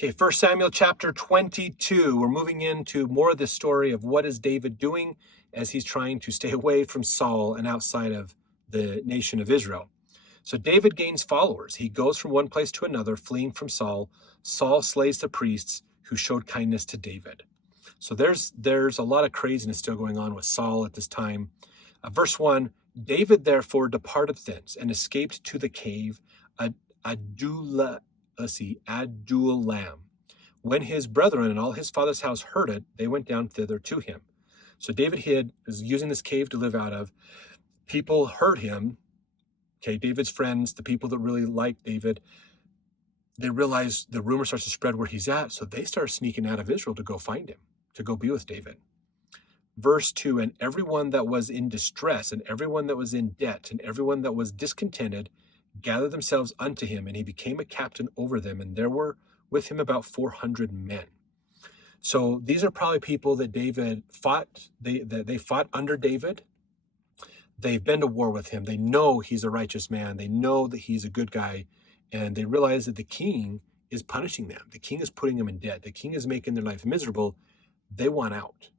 Okay, 1 Samuel chapter 22. We're moving into more of the story of what is David doing as he's trying to stay away from Saul and outside of the nation of Israel. So David gains followers. He goes from one place to another, fleeing from Saul. Saul slays the priests who showed kindness to David. So there's a lot of craziness still going on with Saul at this time. Verse 1, David therefore departed thence and escaped to the cave Adullam. When his brethren and all his father's house heard it, they went down thither to him. So David is using this cave to live out of. People heard him. Okay, David's friends, the people that really like David, they realize the rumor starts to spread where he's at, so they start sneaking out of Israel to go find him, to go be with David. Verse 2, and everyone that was in distress, and everyone that was in debt, and everyone that was discontented, gathered themselves unto him, and he became a captain over them, and there were with him about 400 men. So these are probably people that David fought. They fought under David. They've been to war with him. They know he's a righteous man. They know that he's a good guy, and they realize that the king is punishing them. The king is putting them in debt. The king is making their life miserable. They want out.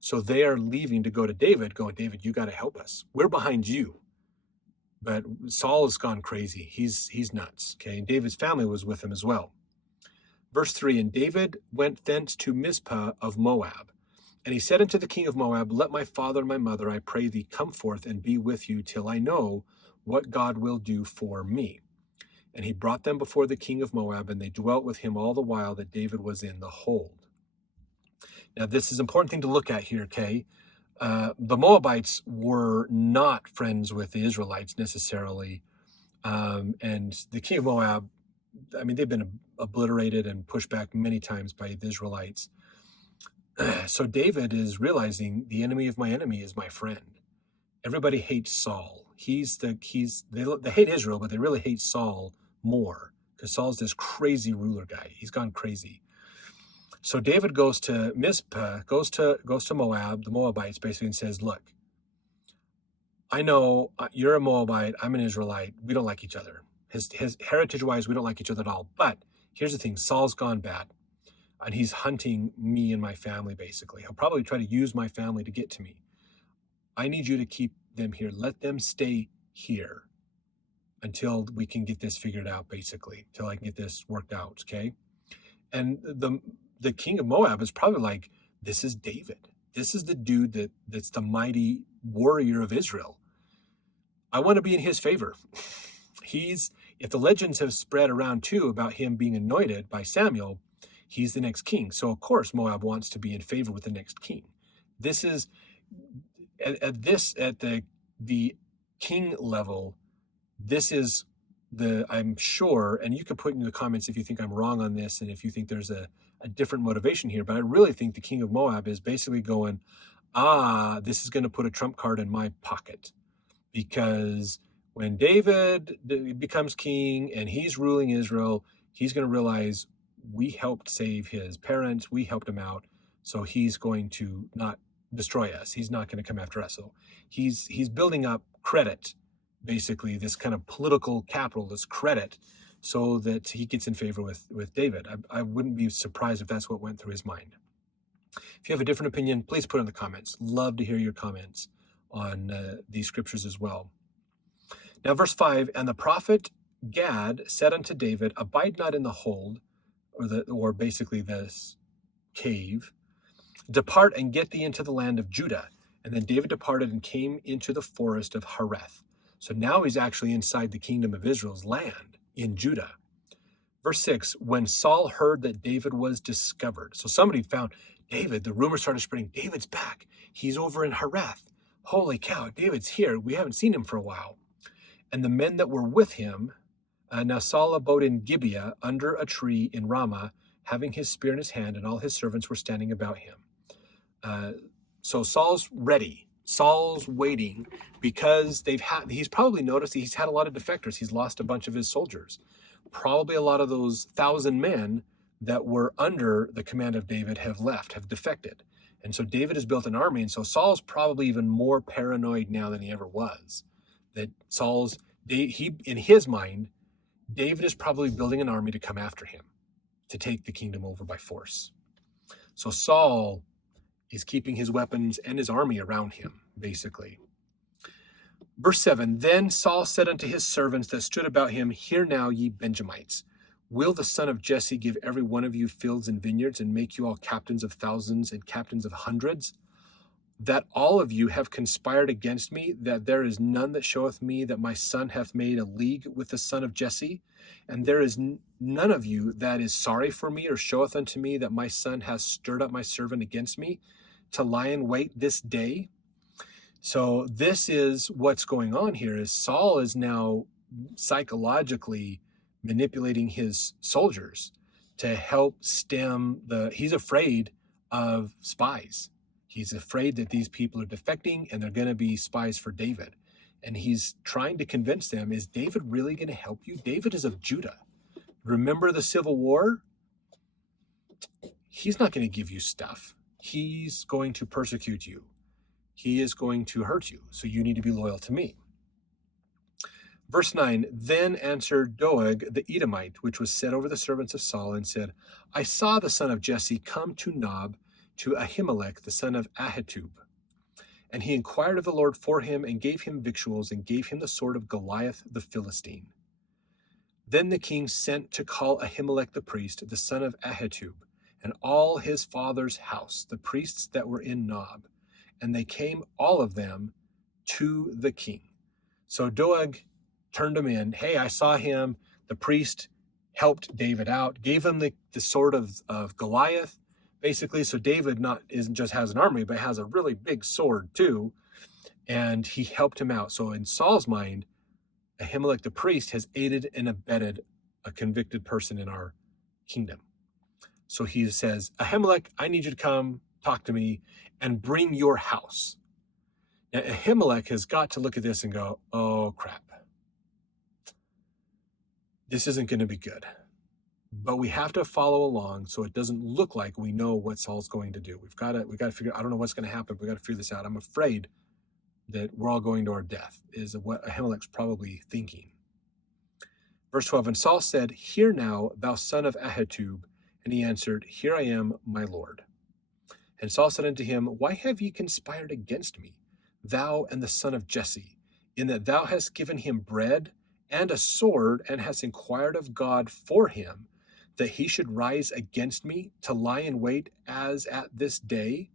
So they are leaving to go to David, going, David, you got to help us. We're behind you. But Saul has gone crazy. He's nuts. Okay, and David's family was with him as well. Verse 3, and David went thence to Mizpah of Moab. And he said unto the king of Moab, let my father and my mother, I pray thee, come forth and be with you till I know what God will do for me. And he brought them before the king of Moab, and they dwelt with him all the while that David was in the hold. Now, this is an important thing to look at here, okay? The Moabites were not friends with the Israelites necessarily. And the king of Moab, I mean, they've been obliterated and pushed back many times by the Israelites. So David is realizing the enemy of my enemy is my friend. Everybody hates Saul. They hate Israel, but they really hate Saul more because Saul's this crazy ruler guy. He's gone crazy. So David goes to Mizpah, goes to Moab, the Moabites, basically, and says, look, I know you're a Moabite, I'm an Israelite, we don't like each other. His heritage-wise, we don't like each other at all. But here's the thing, Saul's gone bad, and he's hunting me and my family, basically. He'll probably try to use my family to get to me. I need you to keep them here. Let them stay here until we can get this figured out, basically, till I can get this worked out, okay? And the king of Moab is probably like, this is David. This is the dude that's the mighty warrior of Israel. I want to be in his favor. If the legends have spread around too about him being anointed by Samuel, he's the next king. So of course Moab wants to be in favor with the next king. This is at the king level. This is I'm sure, and you can put in the comments if you think I'm wrong on this and if you think there's a different motivation here, but I really think the king of Moab is basically going, this is going to put a trump card in my pocket, because when David becomes king and he's ruling Israel, he's going to realize we helped save his parents, we helped him out, so he's going to not destroy us. He's not going to come after us. So he's building up credit, basically this kind of political capital, this credit, so that he gets in favor with David. I wouldn't be surprised if that's what went through his mind. If you have a different opinion, please put it in the comments. Love to hear your comments on these scriptures as well. Now, verse 5, and the prophet Gad said unto David, abide not in the hold, or basically this cave. Depart and get thee into the land of Judah. And then David departed and came into the forest of Hareth. So now he's actually inside the kingdom of Israel's land in Judah. Verse 6, when Saul heard that David was discovered. So somebody found David. The rumor started spreading. David's back. He's over in Hareth. Holy cow, David's here. We haven't seen him for a while. And the men that were with him, now Saul abode in Gibeah under a tree in Ramah, having his spear in his hand, and all his servants were standing about him. So Saul's ready. Saul's waiting because he's probably noticed that he's had a lot of defectors. He's lost a bunch of his soldiers. Probably a lot of those 1,000 men that were under the command of David have defected. And so David has built an army. And so Saul's probably even more paranoid now than he ever was. That in his mind, David is probably building an army to come after him, to take the kingdom over by force. So Saul is keeping his weapons and his army around him, basically. Verse 7, then Saul said unto his servants that stood about him, hear now, ye Benjamites, will the son of Jesse give every one of you fields and vineyards, and make you all captains of thousands and captains of hundreds? That all of you have conspired against me, that there is none that showeth me that my son hath made a league with the son of Jesse, and there is none of you that is sorry for me, or showeth unto me that my son hath stirred up my servant against me, to lie in wait this day. So this is what's going on here, is Saul is now psychologically manipulating his soldiers to help stem he's afraid of spies. He's afraid that these people are defecting and they're going to be spies for David. And he's trying to convince them, is David really going to help you? David is of Judah. Remember the Civil War? He's not going to give you stuff. He's going to persecute you. He is going to hurt you. So you need to be loyal to me. Verse 9, then answered Doeg the Edomite, which was set over the servants of Saul, and said, I saw the son of Jesse come to Nob, to Ahimelech the son of Ahitub. And he inquired of the Lord for him, and gave him victuals, and gave him the sword of Goliath the Philistine. Then the king sent to call Ahimelech the priest, the son of Ahitub, and all his father's house, the priests that were in Nob. And they came, all of them, to the king. So Doeg turned him in. Hey, I saw him. The priest helped David out, gave him the sword of Goliath, basically. So David isn't just has an army, but has a really big sword too. And he helped him out. So in Saul's mind, Ahimelech the priest has aided and abetted a convicted person in our kingdom. So he says, Ahimelech, I need you to come talk to me and bring your house. Now Ahimelech has got to look at this and go, oh crap. This isn't going to be good. But we have to follow along so it doesn't look like we know what Saul's going to do. We've got to figure, I don't know what's going to happen. We've got to figure this out. I'm afraid that we're all going to our death, is what Ahimelech's probably thinking. Verse 12, and Saul said, hear now, thou son of Ahitub. And he answered, here I am, my lord. And Saul said unto him, why have ye conspired against me, thou and the son of Jesse, in that thou hast given him bread and a sword, and hast inquired of God for him, that he should rise against me to lie in wait as at this day?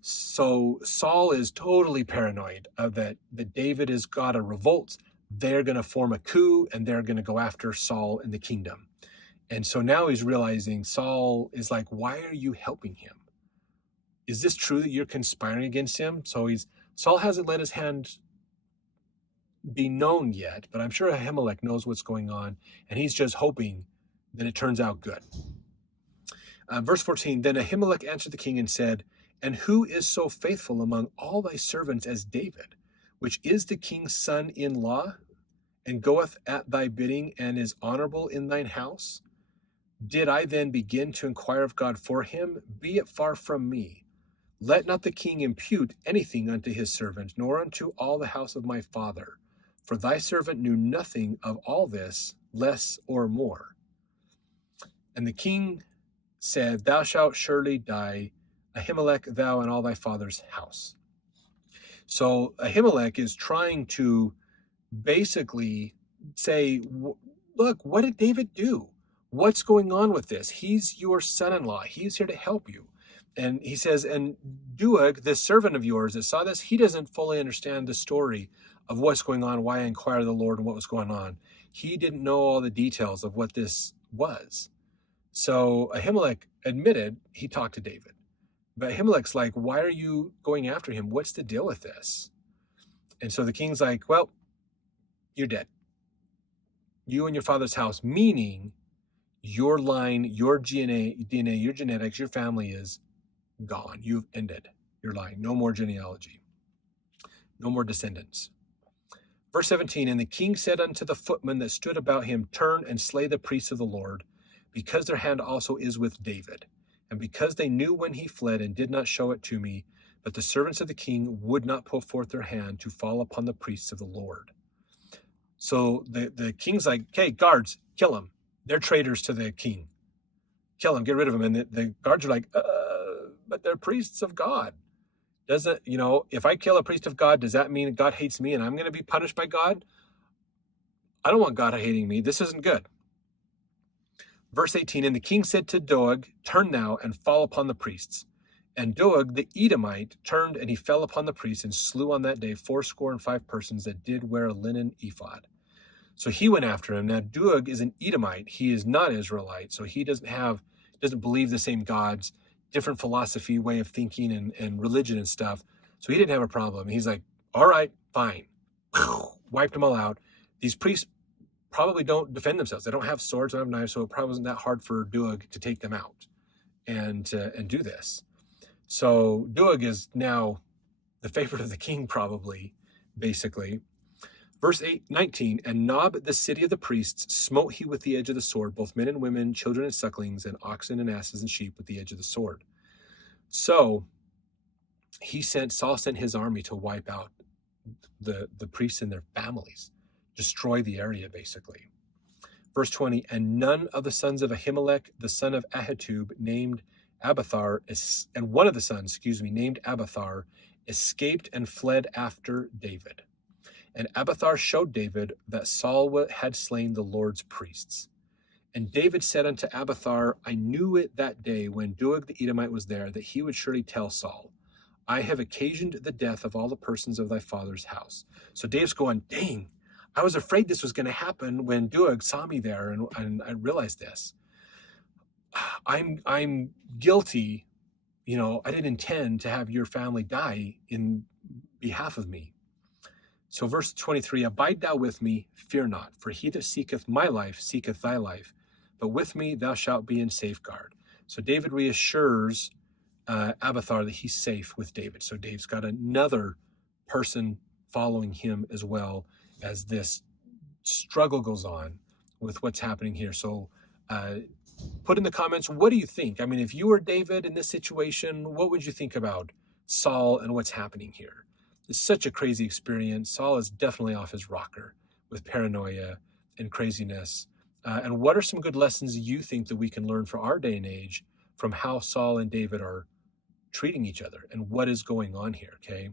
So Saul is totally paranoid of that David has got a revolt. They're going to form a coup and they're going to go after Saul and the kingdom. And so now he's realizing Saul is like, why are you helping him? Is this true that you're conspiring against him? So Saul hasn't let his hand be known yet, but I'm sure Ahimelech knows what's going on, and he's just hoping that it turns out good. Verse 14, then Ahimelech answered the king and said, and who is so faithful among all thy servants as David, which is the king's son-in-law, and goeth at thy bidding, and is honorable in thine house? Did I then begin to inquire of God for him? Be it far from me. Let not the king impute anything unto his servant, nor unto all the house of my father. For thy servant knew nothing of all this, less or more. And the king said, thou shalt surely die, Ahimelech, thou and all thy father's house. So Ahimelech is trying to basically say, look, what did David do? What's going on with this? He's your son-in-law. He's here to help you. And he says, and Doeg, this servant of yours that saw this, he doesn't fully understand the story of what's going on, why I inquired of the Lord and what was going on. He didn't know all the details of what this was. So Ahimelech admitted he talked to David. But Ahimelech's like, why are you going after him? What's the deal with this? And so the king's like, well, you're dead. You and your father's house, meaning your line, your DNA, your genetics, your family is gone. You've ended your line. No more genealogy. No more descendants. Verse 17, and the king said unto the footmen that stood about him, turn and slay the priests of the Lord, because their hand also is with David, and because they knew when he fled and did not show it to me, but the servants of the king would not put forth their hand to fall upon the priests of the Lord. So the king's like, okay, guards, kill them. They're traitors to the king. kill him, get rid of him. And the guards are like, but they're priests of God. Doesn't, if I kill a priest of God, does that mean God hates me and I'm going to be punished by God? I don't want God hating me. This isn't good. Verse 18, and the king said to Doeg, turn now and fall upon the priests. And Doeg the Edomite turned, and he fell upon the priests and slew on that day 65 persons that did wear a linen ephod. So he went after him. Now Doeg is an Edomite. He is not Israelite, so he doesn't believe the same gods, different philosophy, way of thinking and religion and stuff. So he didn't have a problem. He's like, all right, fine. Wiped them all out. These priests probably don't defend themselves. They don't have swords, they don't have knives, so it probably wasn't that hard for Doeg to take them out and do this. So Doeg is now the favorite of the king, probably, basically. Verse 19, and Nob, the city of the priests, smote he with the edge of the sword, both men and women, children and sucklings, and oxen and asses and sheep with the edge of the sword. So Saul sent his army to wipe out the priests and their families, destroy the area, basically. Verse 20, and none of the sons of Ahimelech, the son of Ahitub, named Abiathar, and one of the sons, named Abiathar, escaped and fled after David. And Abiathar showed David that Saul had slain the Lord's priests. And David said unto Abiathar, I knew it that day when Doeg the Edomite was there, that he would surely tell Saul, I have occasioned the death of all the persons of thy father's house. So David's going, dang, I was afraid this was going to happen when Doeg saw me there, and I realized this. I'm guilty. I didn't intend to have your family die in behalf of me. So verse 23, abide thou with me, fear not, for he that seeketh my life seeketh thy life, but with me thou shalt be in safeguard. So David reassures Abiathar that he's safe with David. So David's got another person following him as well as this struggle goes on with what's happening here. So put in the comments, what do you think? I mean, if you were David in this situation, what would you think about Saul and what's happening here? It's such a crazy experience. Saul is definitely off his rocker with paranoia and craziness. And what are some good lessons you think that we can learn for our day and age from how Saul and David are treating each other and what is going on here, okay?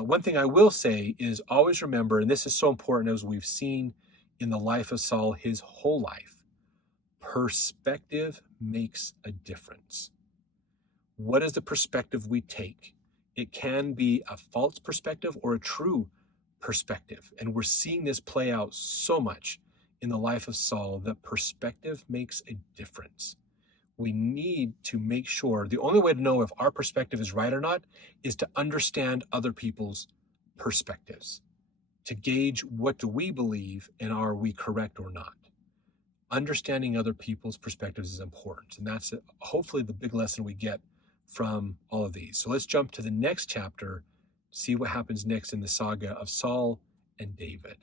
One thing I will say is always remember, and this is so important as we've seen in the life of Saul his whole life, perspective makes a difference. What is the perspective we take? It can be a false perspective or a true perspective. And we're seeing this play out so much in the life of Saul that perspective makes a difference. We need to make sure, the only way to know if our perspective is right or not is to understand other people's perspectives, to gauge what do we believe and are we correct or not. Understanding other people's perspectives is important. And that's hopefully the big lesson we get from all of these. So let's jump to the next chapter, see what happens next in the saga of Saul and David.